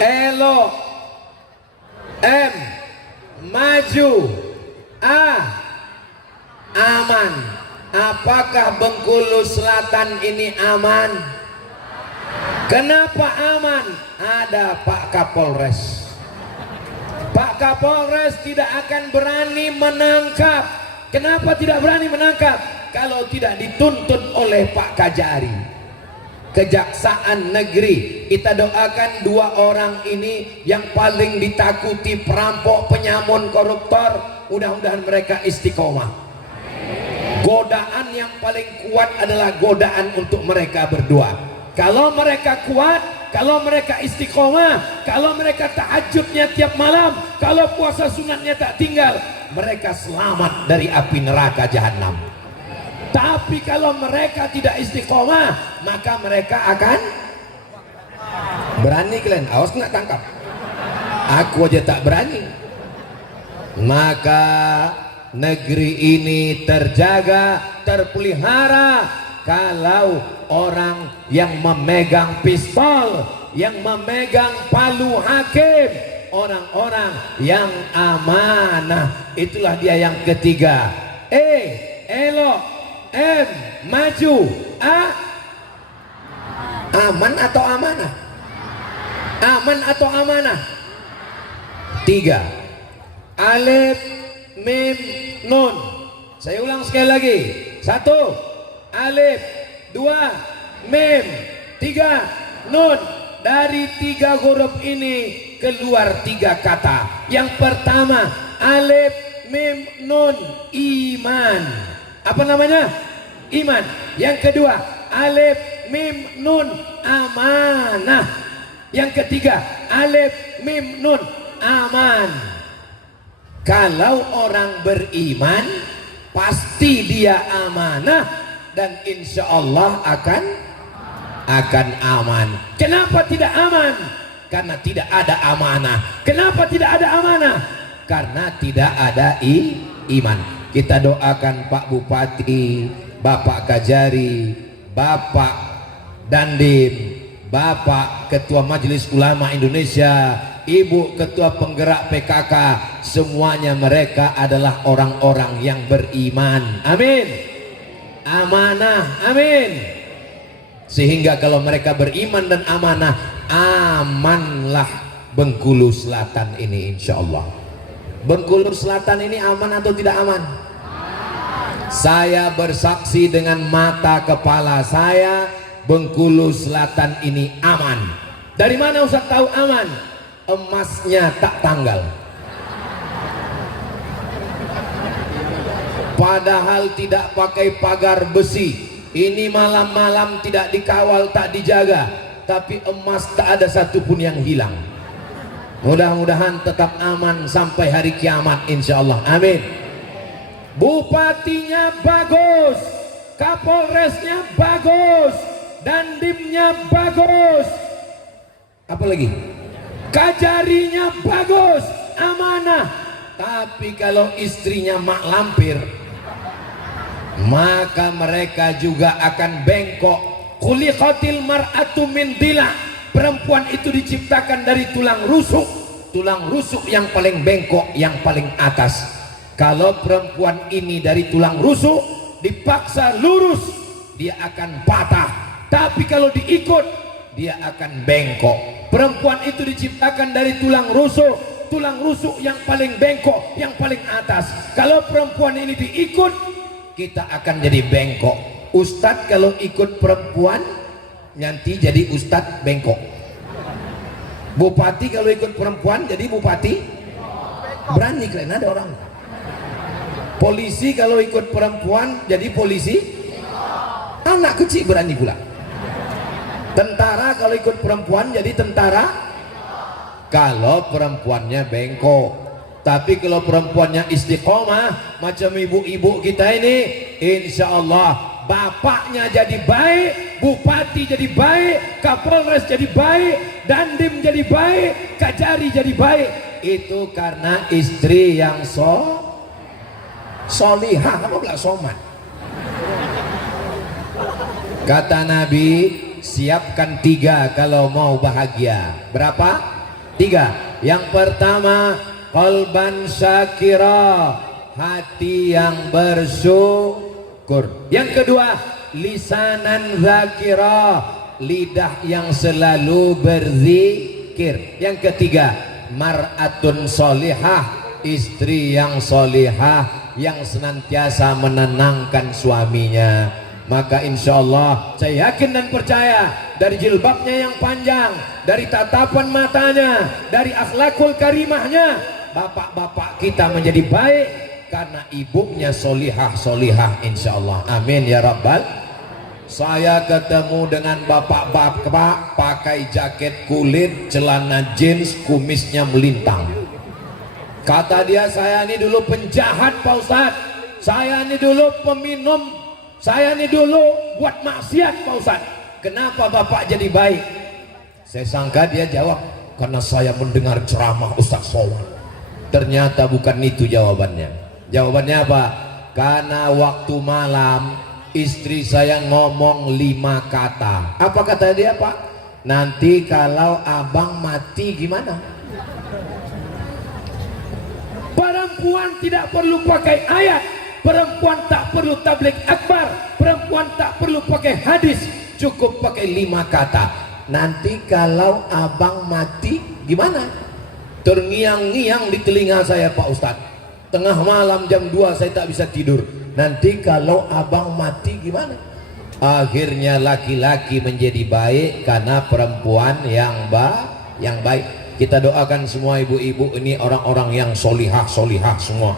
elok, M, maju, A, aman. Apakah Bengkulu Selatan ini aman? Kenapa aman? Ada Pak Kapolres. Pak Kapolres tidak akan berani menangkap. Kenapa tidak berani menangkap? Kalau tidak dituntut oleh Pak Kajari. Kejaksaan Negeri, kita doakan dua orang ini yang paling ditakuti, perampok, penyamun, koruptor, mudah-mudahan mereka istiqomah. Godaan yang paling kuat adalah godaan untuk mereka berdua. Kalau mereka kuat, kalau mereka istiqomah, kalau mereka tahajudnya tiap malam, kalau puasa sunatnya tak tinggal, mereka selamat dari api neraka jahanam. Tapi kalau mereka tidak istiqomah, maka mereka akan berani. Kalian awas nggak tangkap, aku aja tak berani. Maka negeri ini terjaga, terpelihara kalau orang yang memegang pistol, yang memegang palu hakim, orang-orang yang amanah. Itulah dia yang ketiga. E, elok, M, maju, A, aman atau amanah? Aman atau amanah? Tiga, alif, mim, nun. Saya ulang sekali lagi. Satu, alif. Dua, mim. Tiga, nun. Dari tiga huruf ini keluar tiga kata. Yang pertama, alif, mim, nun, iman. Apa namanya? Iman. Yang kedua, alif, mim, nun, amanah. Yang ketiga, alif, mim, nun, aman. Kalau orang beriman, pasti dia amanah dan insya Allah akan aman. Kenapa tidak aman? Karena tidak ada amanah. Kenapa tidak ada amanah? Karena tidak ada iman. Kita doakan Pak Bupati, Bapak Kajari, Bapak Dandim, Bapak Ketua Majelis Ulama Indonesia, Ibu Ketua Penggerak PKK, semuanya mereka adalah orang-orang yang beriman. Amin. Amanah. Amin. Sehingga kalau mereka beriman dan amanah, amanlah Bengkulu Selatan ini insya Allah. Bengkulu Selatan ini aman atau tidak aman? Saya bersaksi dengan mata kepala saya, Bengkulu Selatan ini aman. Dari mana Ustaz tahu aman? Emasnya tak tanggal. Padahal tidak pakai pagar besi. Ini malam-malam tidak dikawal, tak dijaga, tapi emas tak ada satupun yang hilang. Mudah-mudahan tetap aman sampai hari kiamat insya Allah. Amin. Bupatinya bagus, Kapolresnya bagus, Dandimnya bagus, apa lagi? Kajarinya bagus, amanah. Tapi kalau istrinya mak lampir, maka mereka juga akan bengkok. Khuliqatil mar'atu min dila. Perempuan itu diciptakan dari tulang rusuk. Tulang rusuk yang paling bengkok, yang paling atas. Kalau perempuan ini dari tulang rusuk, dipaksa lurus, dia akan patah. Tapi kalau diikut, dia akan bengkok. Perempuan itu diciptakan dari tulang rusuk yang paling bengkok, yang paling atas. Kalau perempuan ini diikut, kita akan jadi bengkok. Ustadz kalau ikut perempuan, nanti jadi ustadz bengkok. Bupati kalau ikut perempuan, jadi bupati berani. Kalian ada orang. Polisi kalau ikut perempuan, jadi polisi anak kecil berani pula. Tentara kalau ikut perempuan jadi tentara kalau perempuannya bengkok. Tapi kalau perempuannya istiqomah macam ibu-ibu kita ini, insya Allah bapaknya jadi baik, bupati jadi baik, Kapolres jadi baik, Dandim jadi baik, Kajari jadi baik. Itu karena istri yang solihah, apa pula somat. Kata Nabi, siapkan 3 kalau mau bahagia. Berapa? Tiga. Yang pertama, qalban syakira, hati yang bersyukur. Yang kedua, lisanan zakira, lidah yang selalu berzikir. Yang ketiga, mar'atun solihah, istri yang solihah yang senantiasa menenangkan suaminya. Maka insya Allah saya yakin dan percaya, dari jilbabnya yang panjang, dari tatapan matanya, dari akhlakul karimahnya, bapak-bapak kita menjadi baik karena ibunya solihah insya Allah. Amin ya rabbal. Saya ketemu dengan bapak-bapak pakai jaket kulit, celana jeans, kumisnya melintang. Kata dia, saya ini dulu penjahat Pak Ustadz, saya ini dulu peminum, saya ini dulu buat maksiat Pak Ustadz. Kenapa bapak jadi baik? Saya sangka dia jawab, karena saya mendengar ceramah Ustadz Somad. Ternyata bukan itu jawabannya. Jawabannya apa? Karena waktu malam istri saya ngomong 5 kata. Apa kata dia Pak? Nanti kalau abang mati gimana? Perempuan tidak perlu pakai ayat, perempuan tak perlu tabligh akbar, perempuan tak perlu pakai hadis, cukup pakai 5 kata. Nanti kalau abang mati gimana? Terngiang-ngiang di telinga saya Pak Ustadz. Tengah malam jam 2 saya tak bisa tidur. Nanti kalau abang mati gimana? Akhirnya laki-laki menjadi baik karena perempuan yang baik. Kita doakan semua ibu-ibu ini orang-orang yang solihah semua,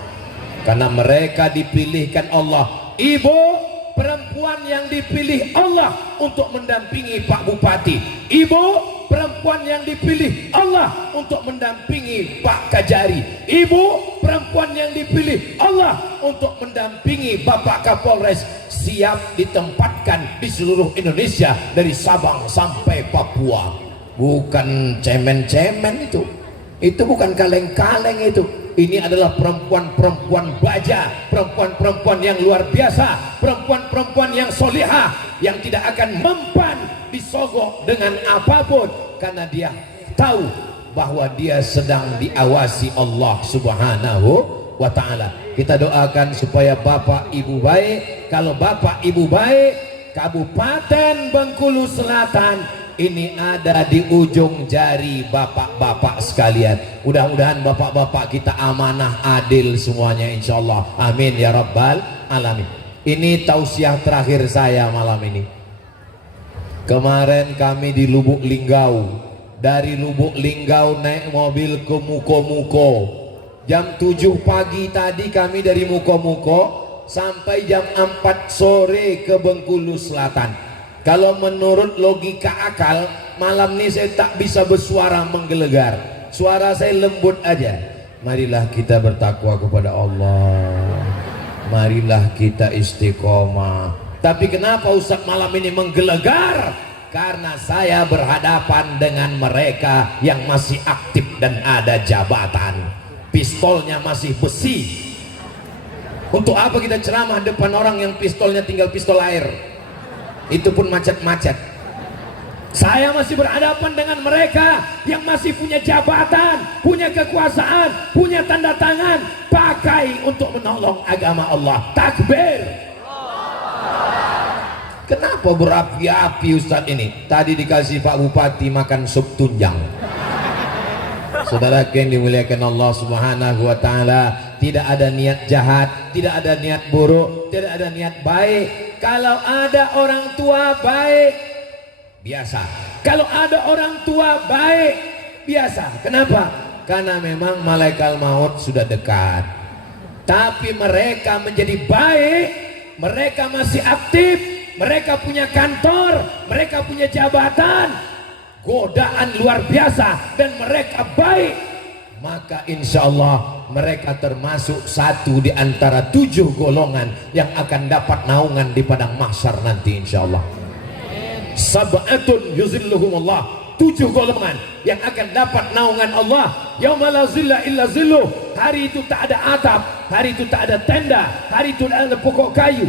karena mereka dipilihkan Allah. Ibu perempuan yang dipilih Allah untuk mendampingi Pak Bupati, ibu perempuan yang dipilih Allah untuk mendampingi Pak Kajari, ibu perempuan yang dipilih Allah untuk mendampingi Bapak Kapolres, siap ditempatkan di seluruh Indonesia dari Sabang sampai Papua. Bukan cemen-cemen itu bukan kaleng-kaleng itu. Ini adalah perempuan-perempuan baja, perempuan-perempuan yang luar biasa, perempuan-perempuan yang solihah, yang tidak akan mempan disogok dengan apapun, karena dia tahu bahwa dia sedang diawasi Allah Subhanahu wa ta'ala. Kita doakan supaya bapak ibu baik. Kalau bapak ibu baik, Kabupaten Bengkulu Selatan ini ada di ujung jari bapak-bapak sekalian. Mudah-mudahan bapak-bapak kita amanah, adil semuanya insyaallah. Amin ya rabbal alamin. Ini tausiah terakhir saya malam ini. Kemarin kami di Lubuk Linggau. Dari Lubuk Linggau naik mobil ke Muko-Muko. Jam 7 pagi tadi kami dari Muko-Muko sampai jam 4 sore ke Bengkulu Selatan. Kalau menurut logika akal, malam ini saya tak bisa bersuara menggelegar. Suara saya lembut aja. Marilah kita bertakwa kepada Allah. Marilah kita istiqomah. Tapi kenapa Ustaz malam ini menggelegar? Karena saya berhadapan dengan mereka yang masih aktif dan ada jabatan. Pistolnya masih besi. Untuk apa kita ceramah depan orang yang pistolnya tinggal pistol air? Itu pun macet-macet. Saya masih berhadapan dengan mereka yang masih punya jabatan, punya kekuasaan, punya tanda tangan, pakai untuk menolong agama Allah. Takbir. Kenapa berapi-api Ustadz ini? Tadi dikasih Pak Bupati makan sup tunjang. Saudara yang dimuliakan Allah Subhanahu wa ta'ala, tidak ada niat jahat, tidak ada niat buruk, tidak ada niat baik. Kalau ada orang tua baik, biasa. Kalau ada orang tua baik, biasa. Kenapa? Karena memang malaikat maut sudah dekat. Tapi mereka menjadi baik, mereka masih aktif, mereka punya kantor, mereka punya jabatan, godaan luar biasa, dan mereka baik. Maka insya Allah mereka termasuk satu di antara 7 golongan yang akan dapat naungan di padang mahsyar nanti insya Allah. Sab'atun yuzilluhumullah, 7 golongan yang akan dapat naungan Allah. Yauma la zilla illa zilluh. Hari itu tak ada atap, hari itu tak ada tenda, hari itu tak ada pokok kayu.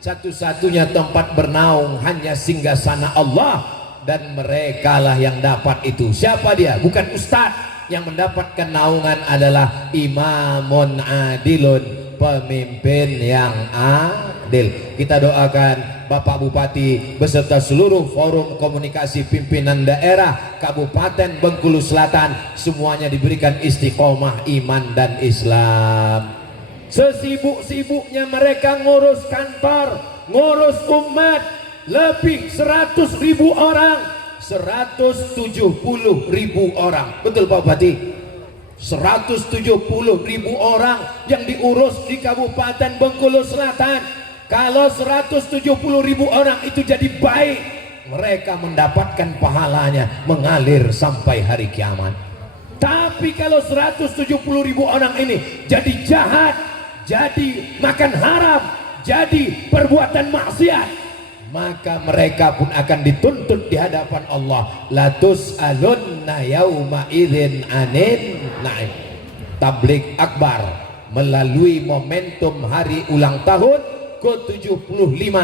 Satu-satunya tempat bernaung hanya singgasana Allah, dan mereka lah yang dapat itu. Siapa dia? Bukan ustaz, yang mendapatkan naungan adalah imamun adilun, pemimpin yang adil. Kita doakan Bapak Bupati beserta seluruh forum komunikasi pimpinan daerah Kabupaten Bengkulu Selatan semuanya diberikan istiqomah iman dan Islam. Sesibuk-sibuknya mereka ngurus kantor, ngurus umat, lebih 100.000 orang, 170.000 orang. Betul Pak Bupati? 170.000 orang yang diurus di Kabupaten Bengkulu Selatan. Kalau 170.000 orang itu jadi baik, mereka mendapatkan pahalanya mengalir sampai hari kiamat. Tapi kalau 170.000 orang ini jadi jahat, jadi makan haram, jadi perbuatan maksiat, maka mereka pun akan dituntut di hadapan Allah. La tus'alunna yauma idzin anin na'im. Tabligh akbar melalui momentum hari ulang tahun ke-75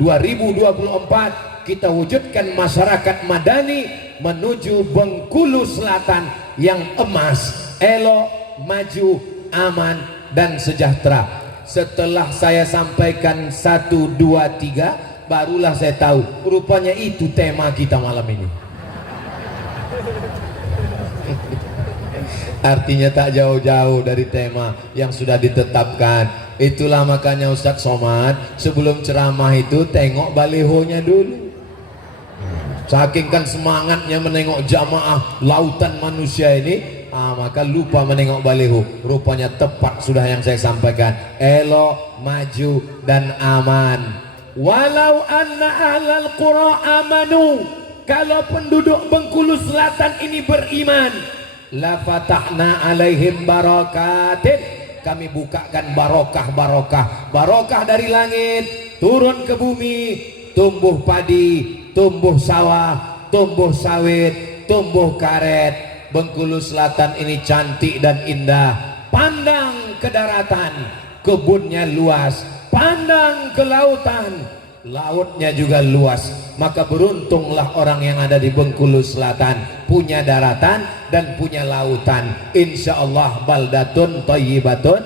2024 kita wujudkan masyarakat madani menuju Bengkulu Selatan yang emas, elok, maju, aman dan sejahtera. Setelah saya sampaikan 1, 2, 3 barulah saya tahu rupanya itu tema kita malam ini. Artinya tak jauh-jauh dari tema yang sudah ditetapkan. Itulah makanya Ustadz Somad sebelum ceramah itu tengok balihonya dulu. Saking kan semangatnya menengok jamaah lautan manusia ini, maka lupa menengok baliho. Rupanya tepat sudah yang saya sampaikan. Elok, maju dan aman. Walau anna ahlal qura amanu, kalau penduduk Bengkulu Selatan ini beriman, la fatahna alaihim barakatin, kami bukakan barokah dari langit turun ke bumi, tumbuh padi, tumbuh sawah, tumbuh sawit, tumbuh karet. Bengkulu Selatan ini cantik dan indah. Pandang ke daratan, kebunnya luas. Pandang ke lautan, lautnya juga luas. Maka beruntunglah orang yang ada di Bengkulu Selatan, punya daratan dan punya lautan. Insya Allah baldatun thayyibatun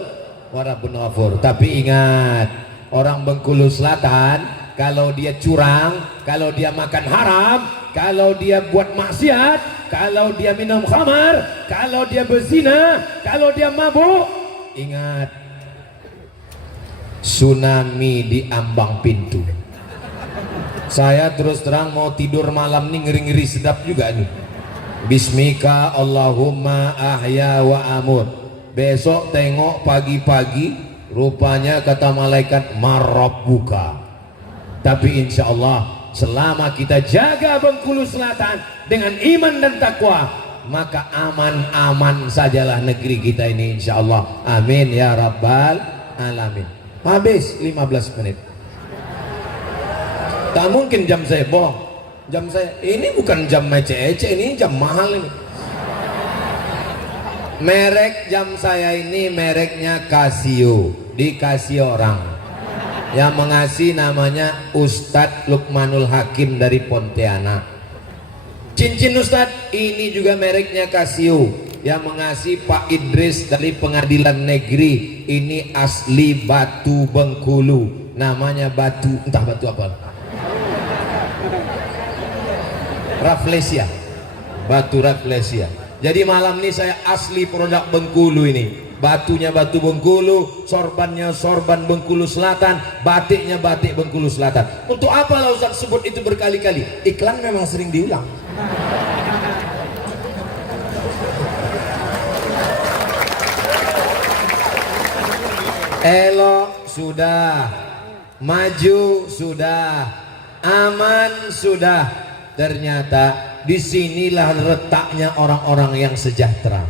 wa rabbun ghafur. Tapi ingat, orang Bengkulu Selatan kalau dia curang, kalau dia makan haram, kalau dia buat maksiat, kalau dia minum khamar, kalau dia berzina, kalau dia mabuk, ingat, tsunami di ambang pintu. Saya terus terang mau tidur malam nih ngeri-ngeri sedap juga nih. Bismika Allahumma ahya wa amut. Besok tengok pagi-pagi rupanya kata malaikat marabbuka. Tapi insya Allah selama kita jaga Bengkulu Selatan dengan iman dan takwa, maka aman-aman sajalah negeri kita ini insya Allah. Amin ya rabbal alamin. Habis 15 menit. Tak mungkin jam saya bohong. Jam saya ini bukan jam ece-ece, ini jam mahal ini. Merek jam saya ini mereknya Casio, dikasih orang. Yang mengasih namanya Ustadz Lukmanul Hakim dari Pontianak. Cincin Ustadz ini juga mereknya Casio, yang mengasih Pak Idris dari Pengadilan Negeri. Ini asli batu Bengkulu, namanya batu, entah batu apa, Rafflesia, batu Rafflesia. Jadi malam ini saya asli produk Bengkulu ini. Batunya batu Bengkulu, sorbannya sorban Bengkulu Selatan, batiknya batik Bengkulu Selatan. Untuk apa lah Ustaz sebut itu berkali-kali? Iklan memang sering diulang. Elok sudah, maju sudah, aman sudah. Ternyata disinilah letaknya orang-orang yang sejahtera.